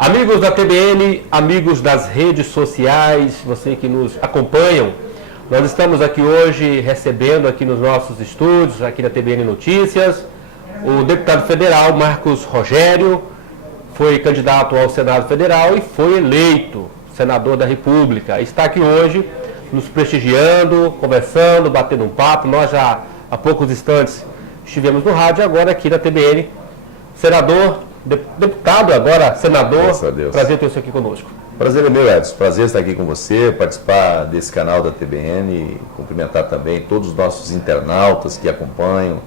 Amigos da TBN, amigos das redes sociais, você que nos acompanham, nós estamos aqui hoje recebendo aqui nos nossos estúdios, aqui da TBN Notícias, o deputado federal Marcos Rogério, foi candidato ao Senado Federal e foi eleito senador da República. Está aqui hoje nos prestigiando, conversando, batendo um papo. Nós já há poucos instantes estivemos no rádio, agora aqui na TBN. Senador, deputado agora, senador, Graças a Deus. Prazer ter você aqui conosco. Prazer é meu, Edson. Prazer estar aqui com você, participar desse canal da TBN e cumprimentar também todos os nossos internautas que acompanham,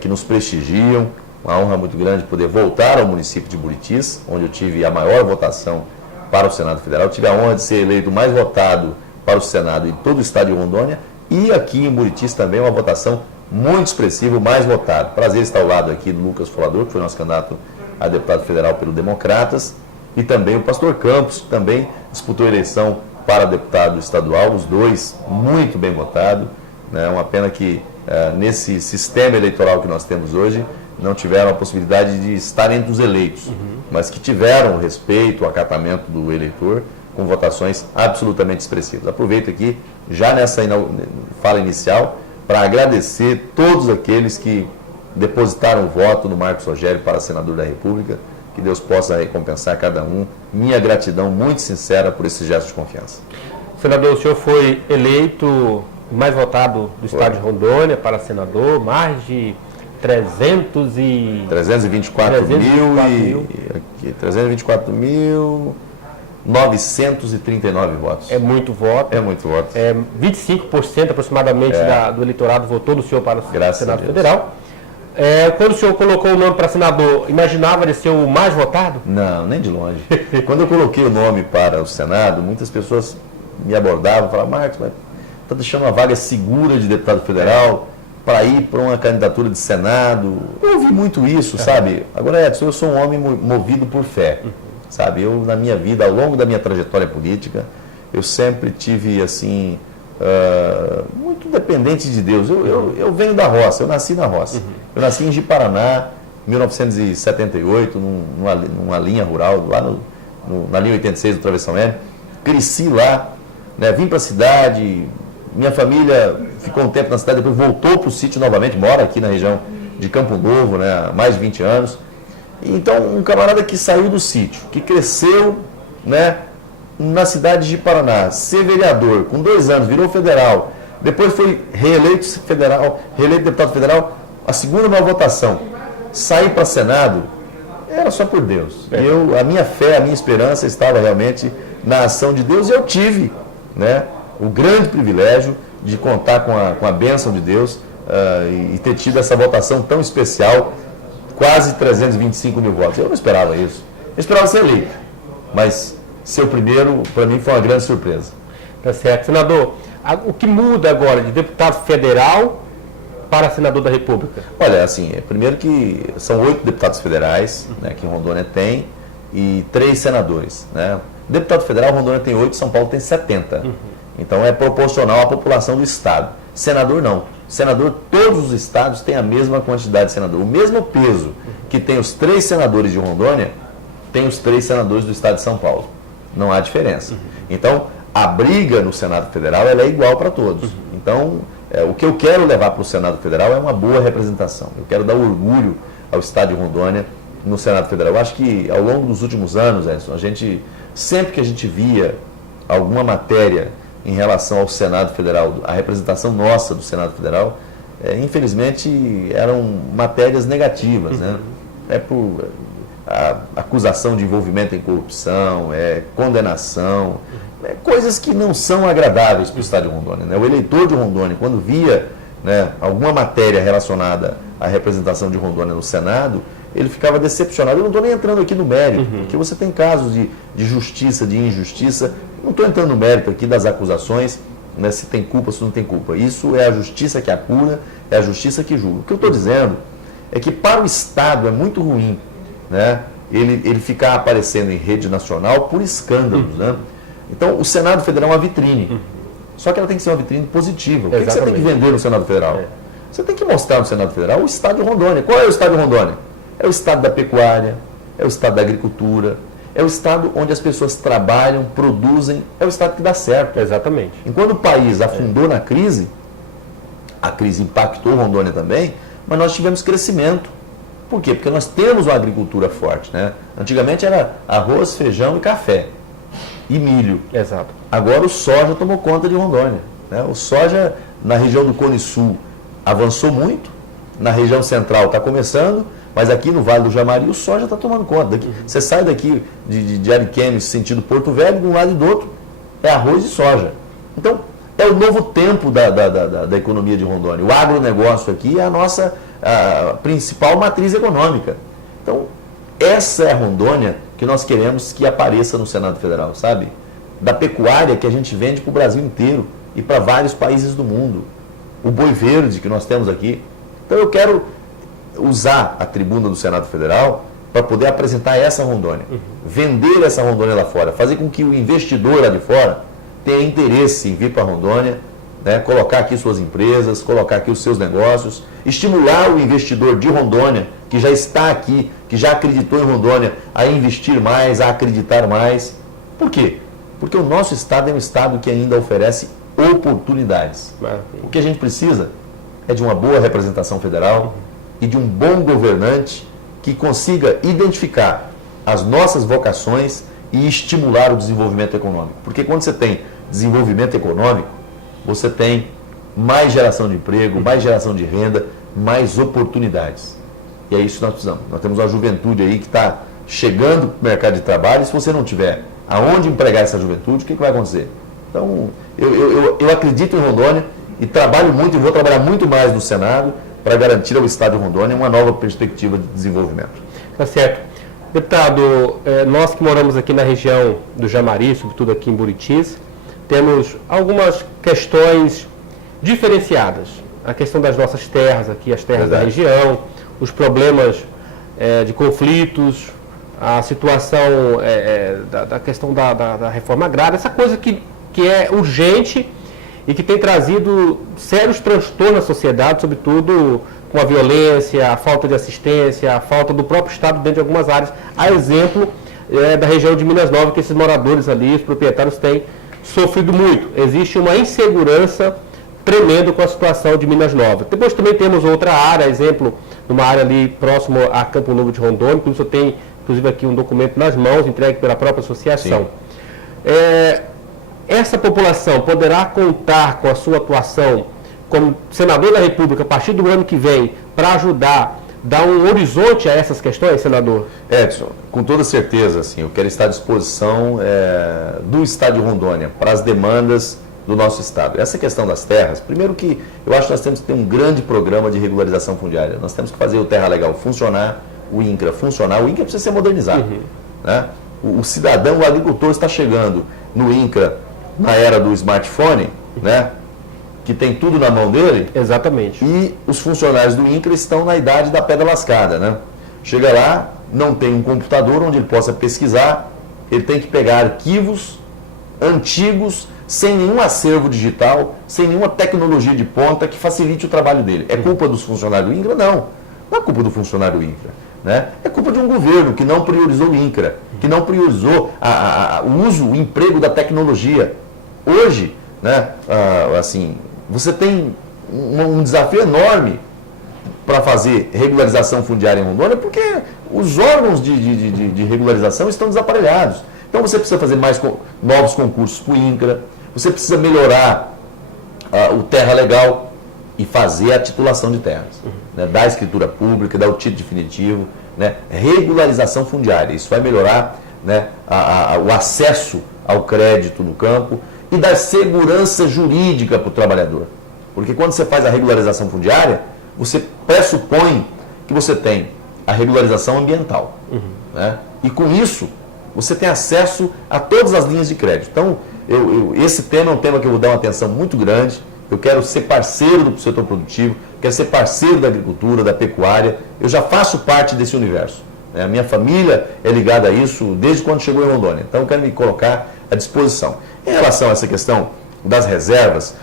que nos prestigiam. Uma honra muito grande poder voltar ao município de Buritis, onde eu tive a maior votação para o Senado Federal. Eu tive a honra de ser eleito o mais votado para o Senado em todo o estado de Rondônia e aqui em Buritis também uma votação muito expressiva, o mais votado. Prazer estar ao lado aqui do Lucas Folador, que foi nosso candidato a deputado federal pelo Democratas, e também o pastor Campos, que também disputou a eleição para deputado estadual, os dois muito bem votados. É uma pena que nesse sistema eleitoral que nós temos hoje, não tiveram a possibilidade de estar entre os eleitos, mas que tiveram o respeito, o acatamento do eleitor, com votações absolutamente expressivas. Aproveito aqui, já nessa fala inicial, para agradecer todos aqueles que depositaram o voto no Marcos Rogério para senador da República, que Deus possa recompensar cada um. Minha gratidão muito sincera por esse gesto de confiança. Senador, o senhor foi eleito o mais votado do estado de Rondônia para senador, mais de 324.939 votos. É muito voto. É muito voto. 25% aproximadamente do eleitorado votou no senhor para o Senado Federal. Quando o senhor colocou o nome para senador, imaginava ele ser o mais votado? Não, nem de longe. Quando eu coloquei o nome para o Senado, muitas pessoas me abordavam e falavam: Marcos, mas está deixando uma vaga segura de deputado federal para ir para uma candidatura de Senado. Eu ouvi muito isso, sabe? Agora, Edson, eu sou um homem movido por fé, sabe? Eu, na minha vida, ao longo da minha trajetória política, eu sempre tive, assim, muito dependente de Deus. Eu venho da roça, eu nasci na roça. Eu nasci em Ji-Paraná, em 1978, numa linha rural, lá na linha 86 do Travessão M. Cresci lá, vim para a cidade. Minha família ficou um tempo na cidade, depois voltou para o sítio novamente, mora aqui na região de Campo Novo, há mais de 20 anos. Então, um camarada que saiu do sítio, que cresceu na cidade de Paraná, ser vereador, com 2 anos, virou federal, depois foi reeleito deputado federal, a segunda nova votação, sair para Senado, era só por Deus. A minha fé, a minha esperança estava realmente na ação de Deus, e eu tive, o grande privilégio de contar com a bênção de Deus e ter tido essa votação tão especial, quase 325 mil votos. Eu não esperava isso. Eu esperava ser eleito, mas ser o primeiro, para mim, foi uma grande surpresa. Tá certo. Senador, o que muda agora de deputado federal para senador da República? Olha, assim, primeiro que são 8 deputados federais, que Rondônia tem, e 3 senadores. Deputado federal, Rondônia tem 8, São Paulo tem 70. Então é proporcional à população do estado. Senador não. Senador, todos os estados têm a mesma quantidade de senador. O mesmo peso que tem os 3 senadores de Rondônia, tem os 3 senadores do estado de São Paulo. Não há diferença. Então, a briga no Senado Federal ela é igual para todos. Então, o que eu quero levar para o Senado Federal é uma boa representação. Eu quero dar orgulho ao estado de Rondônia no Senado Federal. Eu acho que ao longo dos últimos anos, Edson, sempre que a gente via alguma matéria em relação ao Senado Federal, a representação nossa do Senado Federal, infelizmente eram matérias negativas, por acusação de envolvimento em corrupção, condenação, coisas que não são agradáveis para o estado de Rondônia. O eleitor de Rondônia, quando via alguma matéria relacionada à representação de Rondônia no Senado, ele ficava decepcionado. Eu não estou nem entrando aqui no mérito, porque você tem casos de justiça, de injustiça. Não estou entrando no mérito aqui das acusações, se tem culpa, se não tem culpa. Isso é a justiça que apura, é a justiça que julga. O que eu estou dizendo é que para o Estado é muito ruim ele ficar aparecendo em rede nacional por escândalos. Então, o Senado Federal é uma vitrine. Só que ela tem que ser uma vitrine positiva. O que você tem que vender no Senado Federal? Você tem que mostrar no Senado Federal o estado de Rondônia. Qual é o estado de Rondônia? É o estado da pecuária, é o estado da agricultura, é o estado onde as pessoas trabalham, produzem, é o estado que dá certo. Exatamente. Enquanto o país afundou na crise, a crise impactou Rondônia também, mas nós tivemos crescimento. Por quê? Porque nós temos uma agricultura forte, né? Antigamente era arroz, feijão e café. E milho. Exato. Agora o soja tomou conta de Rondônia, né? O soja na região do Cone Sul avançou muito, na região central está começando, mas aqui no Vale do Jamari o soja está tomando conta. Você sai daqui de Ariquemes, sentido Porto Velho, de um lado e do outro é arroz e soja. Então é o novo tempo da economia de Rondônia. O agronegócio aqui é a nossa principal matriz econômica. Então essa é a Rondônia que nós queremos que apareça no Senado Federal, sabe? Da pecuária que a gente vende para o Brasil inteiro e para vários países do mundo. O boi verde que nós temos aqui. Então eu quero usar a tribuna do Senado Federal para poder apresentar essa Rondônia. Vender essa Rondônia lá fora. Fazer com que o investidor lá de fora tenha interesse em vir para a Rondônia, né? Colocar aqui suas empresas, colocar aqui os seus negócios, estimular o investidor de Rondônia, que já está aqui, que já acreditou em Rondônia, a investir mais, a acreditar mais. Por quê? Porque o nosso estado é um estado que ainda oferece oportunidades. O que a gente precisa é de uma boa representação federal e de um bom governante que consiga identificar as nossas vocações e estimular o desenvolvimento econômico. Porque quando você tem desenvolvimento econômico, você tem mais geração de emprego, mais geração de renda, mais oportunidades. E é isso que nós precisamos. Nós temos uma juventude aí que está chegando para o mercado de trabalho, e se você não tiver aonde empregar essa juventude, o que vai acontecer? Então, eu acredito em Rondônia e trabalho muito e vou trabalhar muito mais no Senado para garantir ao Estado de Rondônia uma nova perspectiva de desenvolvimento. Tá certo. Deputado, nós que moramos aqui na região do Jamari, sobretudo aqui em Buritis, temos algumas questões diferenciadas. A questão das nossas terras aqui, as terras da região, os problemas de conflitos, a situação da questão da reforma agrária, essa coisa que é urgente e que tem trazido sérios transtornos à sociedade, sobretudo com a violência, a falta de assistência, a falta do próprio Estado dentro de algumas áreas. A exemplo da região de Minas Novas, que esses moradores ali, os proprietários, têm sofrido muito. Existe uma insegurança tremenda com a situação de Minas Novas. Depois também temos outra área, exemplo, numa área ali próximo a Campo Novo de Rondônia, por isso eu tenho, inclusive, aqui um documento nas mãos, entregue pela própria associação. Essa população poderá contar com a sua atuação como senador da República a partir do ano que vem para ajudar, dar um horizonte a essas questões, senador? Edson, com toda certeza, assim, eu quero estar à disposição do Estado de Rondônia para as demandas do nosso Estado. Essa questão das terras, primeiro que eu acho que nós temos que ter um grande programa de regularização fundiária. Nós temos que fazer o Terra Legal funcionar, o INCRA funcionar. O INCRA precisa ser modernizado. Né? O cidadão, o agricultor está chegando no INCRA na era do smartphone, né? Que tem tudo na mão dele. Exatamente. E os funcionários do INCRA estão na idade da pedra lascada, né? Chega lá, não tem um computador onde ele possa pesquisar, ele tem que pegar arquivos antigos, sem nenhum acervo digital, sem nenhuma tecnologia de ponta que facilite o trabalho dele. É culpa dos funcionários do INCRA? Não. Não é culpa do funcionário do INCRA. Né? É culpa de um governo que não priorizou o INCRA, que não priorizou o uso, o emprego da tecnologia. Hoje, né, assim, você tem um desafio enorme para fazer regularização fundiária em Rondônia, porque os órgãos de regularização estão desaparelhados. Então você precisa fazer mais novos concursos para o INCRA, você precisa melhorar o Terra Legal e fazer a titulação de terras, né, dar a escritura pública, dar o título definitivo, né, regularização fundiária. Isso vai melhorar, né, o acesso ao crédito no campo e dar segurança jurídica para o trabalhador. Porque quando você faz a regularização fundiária, você pressupõe que você tem a regularização ambiental. Né? E com isso, você tem acesso a todas as linhas de crédito. Então, esse tema é um tema que eu vou dar uma atenção muito grande. Eu quero ser parceiro do setor produtivo, quero ser parceiro da agricultura, da pecuária. Eu já faço parte desse universo. Né? A minha família é ligada a isso desde quando chegou em Rondônia. Então, eu quero me colocar à disposição. Em relação a essa questão das reservas,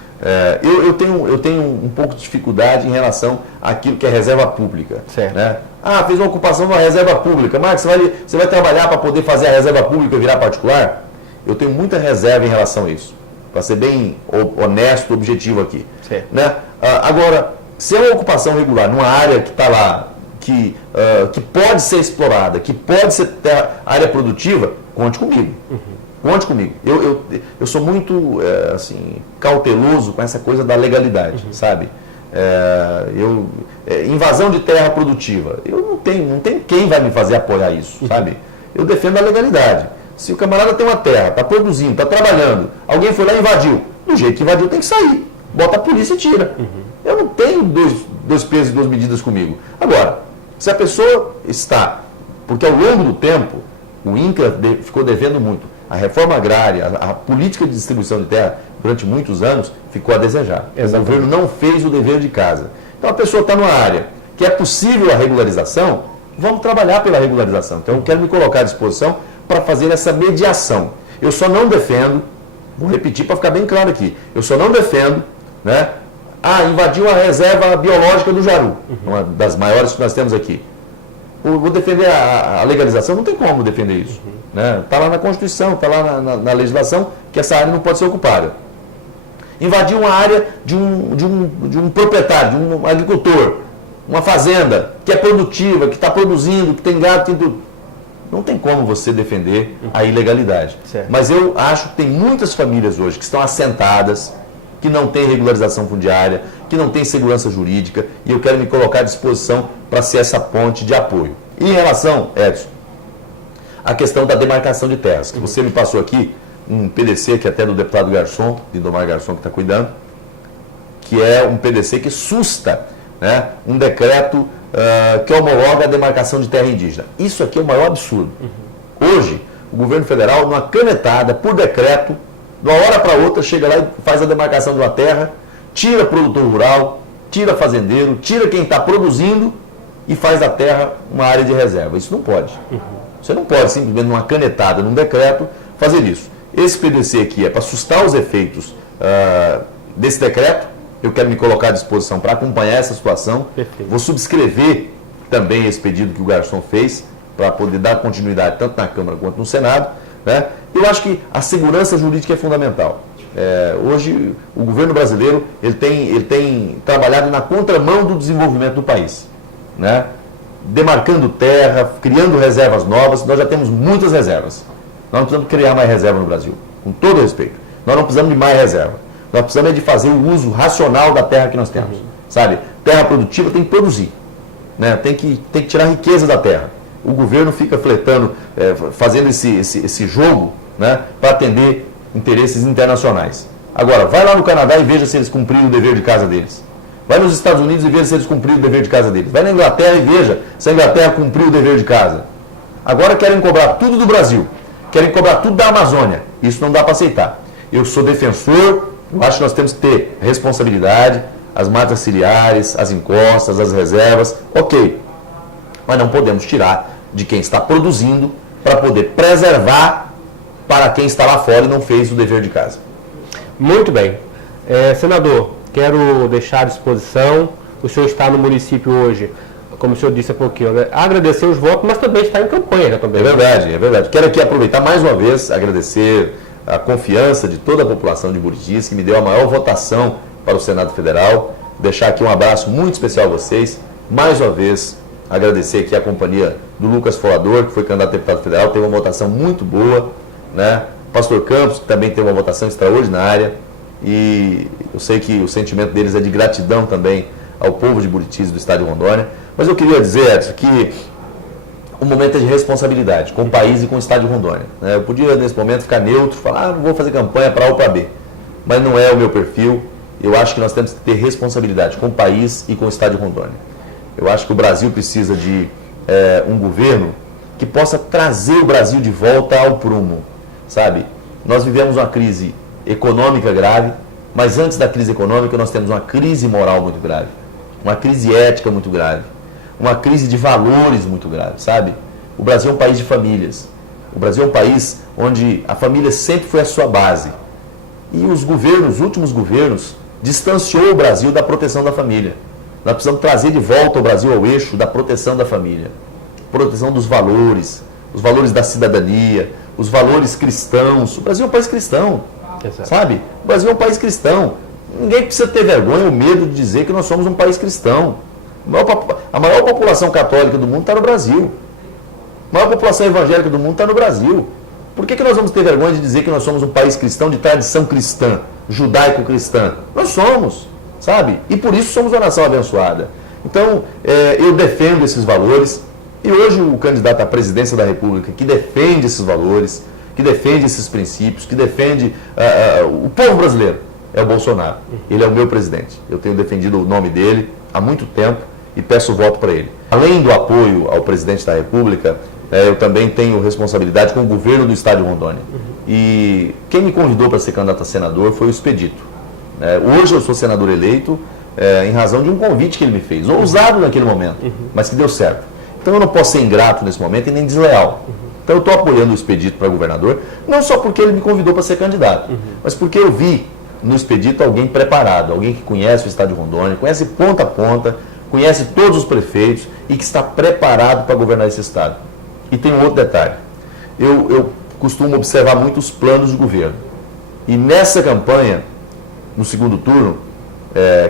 eu tenho um pouco de dificuldade em relação àquilo que é reserva pública. Certo. Né? Ah, fez uma ocupação de uma reserva pública. Marcos, você vai trabalhar para poder fazer a reserva pública virar particular? Eu tenho muita reserva em relação a isso, para ser bem honesto, objetivo aqui. Né? Agora, se é uma ocupação regular numa área que está lá, que pode ser explorada, que pode ser área produtiva, conte comigo. Conte comigo. Eu sou muito assim, cauteloso com essa coisa da legalidade, sabe? Invasão de terra produtiva. Eu não tenho quem vai me fazer apoiar isso, sabe? Eu defendo a legalidade. Se o camarada tem uma terra, está produzindo, está trabalhando, alguém foi lá e invadiu, do jeito que invadiu tem que sair. Bota a polícia e tira. Eu não tenho dois pesos e duas medidas comigo. Agora, se a pessoa está... Porque ao longo do tempo, o INCRA ficou devendo muito. A reforma agrária, a política de distribuição de terra, durante muitos anos, ficou a desejar. Exatamente. O governo não fez o dever de casa. Então a pessoa está numa área que é possível a regularização, vamos trabalhar pela regularização. Então eu quero me colocar à disposição para fazer essa mediação. Eu só não defendo, vou repetir para ficar bem claro aqui, eu só não defendo, né? Invadiu a reserva biológica do Jaru, uma das maiores que nós temos aqui. Vou defender a legalização, não tem como defender isso. Está lá na Constituição, está lá na legislação, que essa área não pode ser ocupada. Invadiu uma área de um proprietário, de um agricultor, uma fazenda que é produtiva, que está produzindo, que tem gado, tem tudo. Não tem como você defender a ilegalidade. Certo. Mas eu acho que tem muitas famílias hoje que estão assentadas, que não têm regularização fundiária, que não têm segurança jurídica, e eu quero me colocar à disposição para ser essa ponte de apoio. E em relação, Edson, à questão da demarcação de terras, que você me passou aqui, um PDC que é até do deputado Garçom, Lindomar Garçom que está cuidando, que é um PDC que susta, né, um decreto que homologa a demarcação de terra indígena. Isso aqui é o maior absurdo. Hoje, o governo federal, numa canetada, por decreto, de uma hora para outra, chega lá e faz a demarcação de uma terra, tira produtor rural, tira fazendeiro, tira quem está produzindo e faz da terra uma área de reserva. Isso não pode. Você não pode, simplesmente, numa canetada, num decreto, fazer isso. Esse PDC aqui é para assustar os efeitos desse decreto. Eu quero me colocar à disposição para acompanhar essa situação. Perfeito. Vou subscrever também esse pedido que o Garçom fez para poder dar continuidade tanto na Câmara quanto no Senado. Né? Eu acho que a segurança jurídica é fundamental. Hoje, o governo brasileiro ele tem trabalhado na contramão do desenvolvimento do país. Né? Demarcando terra, criando reservas novas. Nós já temos muitas reservas. Nós não precisamos criar mais reserva no Brasil, com todo respeito. Nós não precisamos de mais reserva. Nós precisamos de fazer o uso racional da terra que nós temos. Sabe? Terra produtiva tem que produzir. Né? Tem que tirar a riqueza da terra. O governo fica fletando, fazendo esse jogo, né, para atender interesses internacionais. Agora, vai lá no Canadá e veja se eles cumpriram o dever de casa deles. Vai nos Estados Unidos e veja se eles cumpriram o dever de casa deles. Vai na Inglaterra e veja se a Inglaterra cumpriu o dever de casa. Agora querem cobrar tudo do Brasil. Querem cobrar tudo da Amazônia. Isso não dá para aceitar. Eu sou defensor, eu acho que nós temos que ter responsabilidade, as matas ciliares, as encostas, as reservas, ok. Mas não podemos tirar de quem está produzindo para poder preservar para quem está lá fora e não fez o dever de casa. Muito bem. Senador, quero deixar à disposição, o senhor está no município hoje, como o senhor disse há pouquinho, né? Agradecer os votos, mas também está em campanha, né, também. É verdade. Quero aqui aproveitar mais uma vez, agradecer a confiança de toda a população de Buritis, que me deu a maior votação para o Senado Federal. Deixar aqui um abraço muito especial a vocês. Mais uma vez, agradecer aqui a companhia do Lucas Folador, que foi candidato a deputado federal, teve uma votação muito boa, né? Pastor Campos, que também teve uma votação extraordinária, e eu sei que o sentimento deles é de gratidão também ao povo de Buritis do estado de Rondônia. Mas eu queria dizer, Edson, que o momento é de responsabilidade com o país e com o estado de Rondônia. Né? Eu podia, nesse momento, ficar neutro, falar, não vou fazer campanha para A ou para B, mas não é o meu perfil. Eu acho que nós temos que ter responsabilidade com o país e com o estado de Rondônia. Eu acho que o Brasil precisa de um governo que possa trazer o Brasil de volta ao prumo, sabe? Nós vivemos uma crise econômica grave, mas antes da crise econômica nós temos uma crise moral muito grave, uma crise ética muito grave, uma crise de valores muito grave, sabe? O Brasil é um país de famílias. O Brasil é um país onde a família sempre foi a sua base. E os últimos governos, distanciou o Brasil da proteção da família. Nós precisamos trazer de volta o Brasil ao eixo da proteção da família, proteção dos valores, os valores da cidadania, os valores cristãos. O Brasil é um país cristão, sabe? O Brasil é um país cristão. Ninguém precisa ter vergonha ou medo de dizer que nós somos um país cristão. A maior população católica do mundo está no Brasil. A maior população evangélica do mundo está no Brasil. Por que nós vamos ter vergonha de dizer que nós somos um país cristão de tradição cristã, judaico-cristã? Nós somos, sabe? E por isso somos uma nação abençoada. Então, eu defendo esses valores. E hoje o candidato à presidência da República que defende esses valores, que defende esses princípios, que defende o povo brasileiro, é o Bolsonaro. Ele é o meu presidente. Eu tenho defendido o nome dele há muito tempo e peço voto para ele. Além do apoio ao presidente da República, eu também tenho responsabilidade com o governo do estado de Rondônia. E quem me convidou para ser candidato a senador foi o Expedito. Hoje eu sou senador eleito em razão de um convite que ele me fez, ousado naquele momento, mas que deu certo. Então eu não posso ser ingrato nesse momento e nem desleal. Então eu estou apoiando o Expedito para governador, não só porque ele me convidou para ser candidato, mas porque eu vi no Expedito alguém preparado, alguém que conhece o estado de Rondônia, conhece ponta a ponta, conhece todos os prefeitos e que está preparado para governar esse estado. E tem um outro detalhe. Eu costumo observar muito os planos de governo. E nessa campanha, no segundo turno,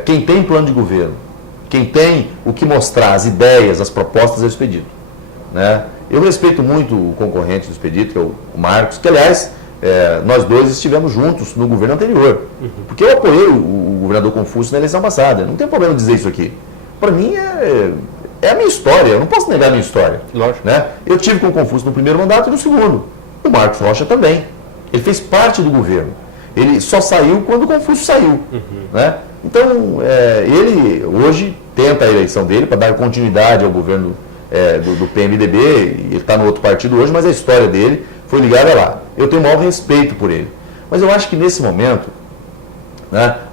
quem tem plano de governo, quem tem o que mostrar, as ideias, as propostas, é o Expedito. Eu respeito muito o concorrente do Expedito, que é o Marcos, que, aliás, nós dois estivemos juntos no governo anterior. Porque eu apoiei o governador Confúcio na eleição passada. Não tem problema dizer isso aqui. Para mim, é a minha história. Eu não posso negar a minha história. Lógico. Eu tive com o Confúcio no primeiro mandato e no segundo. O Marcos Rocha também. Ele fez parte do governo. Ele só saiu quando o Confúcio saiu. Então, ele hoje tenta a eleição dele para dar continuidade ao governo do PMDB. Ele está no outro partido hoje, mas a história dele foi ligada lá. Eu tenho o maior respeito por ele. Mas eu acho que nesse momento,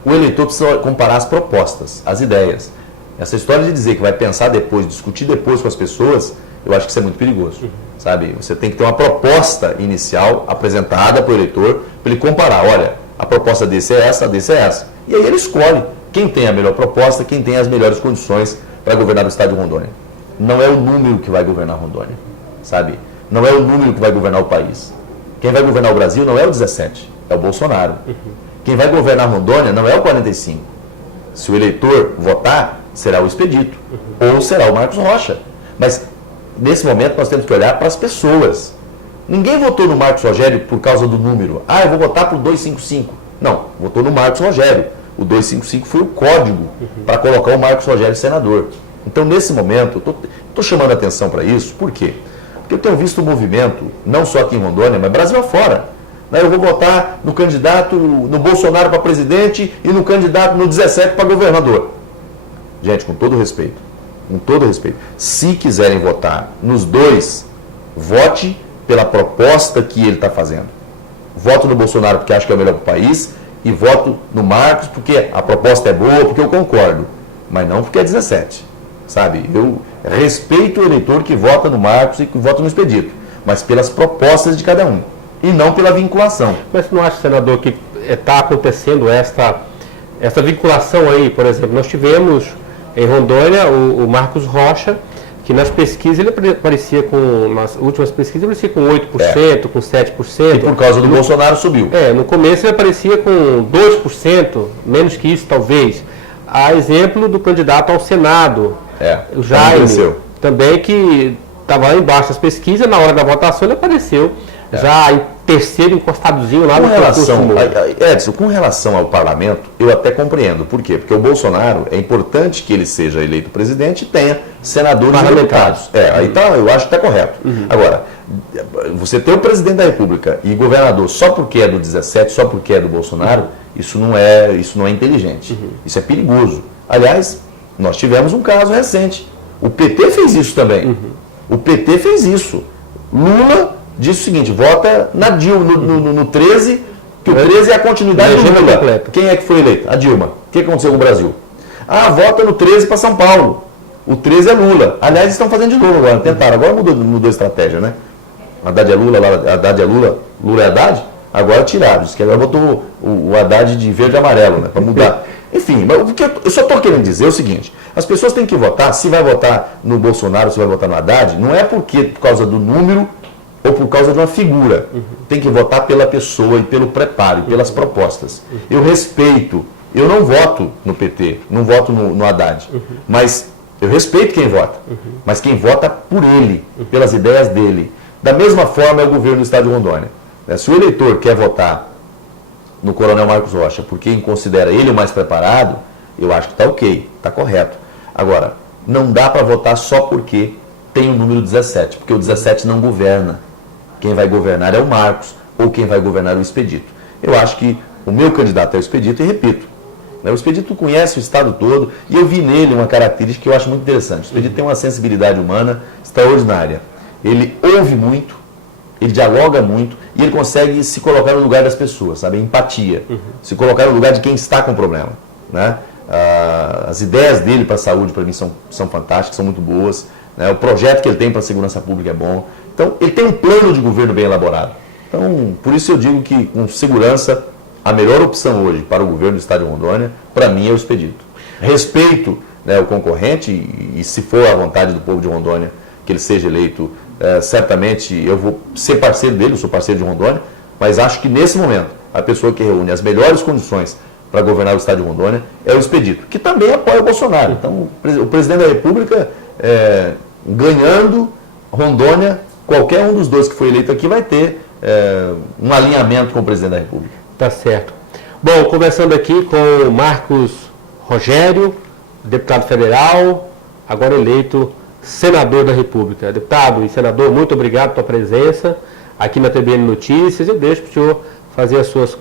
o eleitor precisa comparar as propostas, as ideias. Essa história de dizer que vai pensar depois, discutir depois com as pessoas, eu acho que isso é muito perigoso. Sabe? Você tem que ter uma proposta inicial apresentada para o eleitor, para ele comparar. Olha, a proposta desse é essa, desse é essa. E aí ele escolhe quem tem a melhor proposta, quem tem as melhores condições para governar o estado de Rondônia. Não é o número que vai governar Rondônia, sabe? Não é o número que vai governar o país. Quem vai governar o Brasil não é o 17, é o Bolsonaro. Quem vai governar Rondônia não é o 45. Se o eleitor votar, será o Expedito, ou será o Marcos Rocha. Mas, nesse momento, nós temos que olhar para as pessoas. Ninguém votou no Marcos Rogério por causa do número. Eu vou votar para o 255. Não, votou no Marcos Rogério. O 255 foi o código para colocar o Marcos Rogério senador. Então, nesse momento, estou chamando a atenção para isso. Por quê? Porque eu tenho visto um movimento, não só aqui em Rondônia, mas Brasil afora. Eu vou votar no candidato, no Bolsonaro para presidente e no candidato no 17 para governador. Gente, com todo respeito, se quiserem votar nos dois, vote pela proposta que ele está fazendo. Voto no Bolsonaro porque acho que é o melhor para o país e voto no Marcos porque a proposta é boa, porque eu concordo, mas não porque é 17, sabe? Eu respeito o eleitor que vota no Marcos e que vota no Expedito, mas pelas propostas de cada um e não pela vinculação. Mas você não acha, senador, que está acontecendo essa vinculação aí? Por exemplo, nós tivemos em Rondônia o Marcos Rocha, que nas pesquisas ele aparecia nas últimas pesquisas ele aparecia com 8%, com 7%. E por causa do Bolsonaro subiu. No começo ele aparecia com 2%, menos que isso talvez. A exemplo do candidato ao Senado, o Jaime, também que estava lá embaixo das pesquisas, na hora da votação ele apareceu já em terceiro encostadozinho lá no Edson, com relação ao parlamento, eu até compreendo. Por quê? Porque o Bolsonaro, é importante que ele seja eleito presidente e tenha senadores e deputados. Aí tá, eu acho que está correto. Agora, você ter o presidente da República e governador só porque é do 17, só porque é do Bolsonaro, isso não é inteligente. Isso é perigoso. Aliás, nós tivemos um caso recente. O PT fez isso também. O PT fez isso. Lula disse o seguinte: vota na Dilma, no 13, que o 13 é a continuidade do Lula. Quem é que foi eleito? A Dilma. O que aconteceu com o Brasil? Vota no 13 para São Paulo. O 13 é Lula. Aliás, estão fazendo de novo agora. Tentaram. Agora mudou a estratégia, né? Haddad é Lula, Haddad é Lula, Lula é Haddad. Agora tiraram. Diz que agora botou o Haddad de verde e amarelo, né? Para mudar. Enfim, mas o que eu só estou querendo dizer é o seguinte, as pessoas têm que votar, se vai votar no Bolsonaro, se vai votar no Haddad, não é por causa do número ou por causa de uma figura. Tem que votar pela pessoa e pelo preparo, e pelas propostas. Eu respeito, eu não voto no PT, não voto no Haddad, mas eu respeito quem vota, mas quem vota por ele, pelas ideias dele. Da mesma forma é o governo do Estado de Rondônia. Se o eleitor quer votar no Coronel Marcos Rocha porque considera ele o mais preparado, eu acho que está ok, está correto. Agora, não dá para votar só porque tem o número 17, porque o 17 não governa. Quem vai governar é o Marcos, ou quem vai governar é o Expedito. Eu acho que o meu candidato é o Expedito, e repito, o Expedito conhece o Estado todo, e eu vi nele uma característica que eu acho muito interessante. O Expedito tem uma sensibilidade humana extraordinária. Ele ouve muito, ele dialoga muito, e ele consegue se colocar no lugar das pessoas, sabe? Empatia. Se colocar no lugar de quem está com problema, né? As ideias dele para a saúde, para mim, são fantásticas, são muito boas. Né? O projeto que ele tem para a segurança pública é bom. Então, ele tem um plano de governo bem elaborado. Então, por isso eu digo que, com segurança, a melhor opção hoje para o governo do Estado de Rondônia, para mim, é o Expedito. Respeito, né, o concorrente, e se for à vontade do povo de Rondônia que ele seja eleito, certamente eu vou ser parceiro dele, eu sou parceiro de Rondônia, mas acho que nesse momento, a pessoa que reúne as melhores condições para governar o Estado de Rondônia é o Expedito, que também apoia o Bolsonaro. Então, o presidente da República, ganhando Rondônia, qualquer um dos dois que foi eleito aqui vai ter um alinhamento com o presidente da República. Tá certo. Bom, conversando aqui com o Marcos Rogério, deputado federal, agora eleito senador da República. Deputado e senador, muito obrigado pela presença aqui na TBN Notícias. Eu deixo para o senhor fazer as suas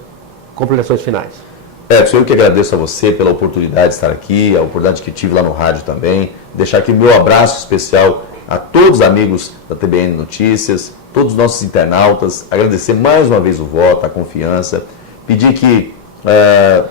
complementações finais. Edson, eu que agradeço a você pela oportunidade de estar aqui, a oportunidade que tive lá no rádio também. Deixar aqui o meu abraço especial a todos os amigos da TBN Notícias, todos os nossos internautas. Agradecer mais uma vez o voto, a confiança. Pedir que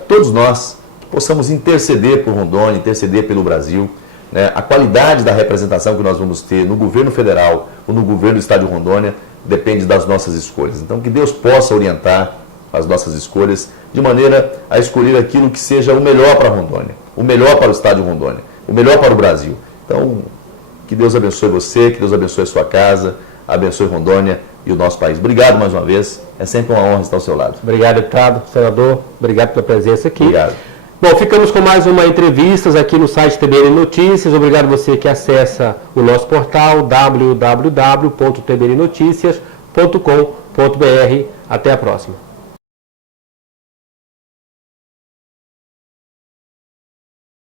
todos nós possamos interceder por Rondônia, interceder pelo Brasil. Né? A qualidade da representação que nós vamos ter no governo federal ou no governo do Estado de Rondônia depende das nossas escolhas. Então, que Deus possa orientar as nossas escolhas de maneira a escolher aquilo que seja o melhor para Rondônia, o melhor para o Estado de Rondônia, o melhor para o Brasil. Então, que Deus abençoe você, que Deus abençoe a sua casa, abençoe Rondônia e o nosso país. Obrigado mais uma vez, é sempre uma honra estar ao seu lado. Obrigado, deputado, senador, obrigado pela presença aqui. Obrigado. Bom, ficamos com mais uma entrevista aqui no site TBN Notícias. Obrigado você que acessa o nosso portal www.tbnnoticias.com.br. Até a próxima.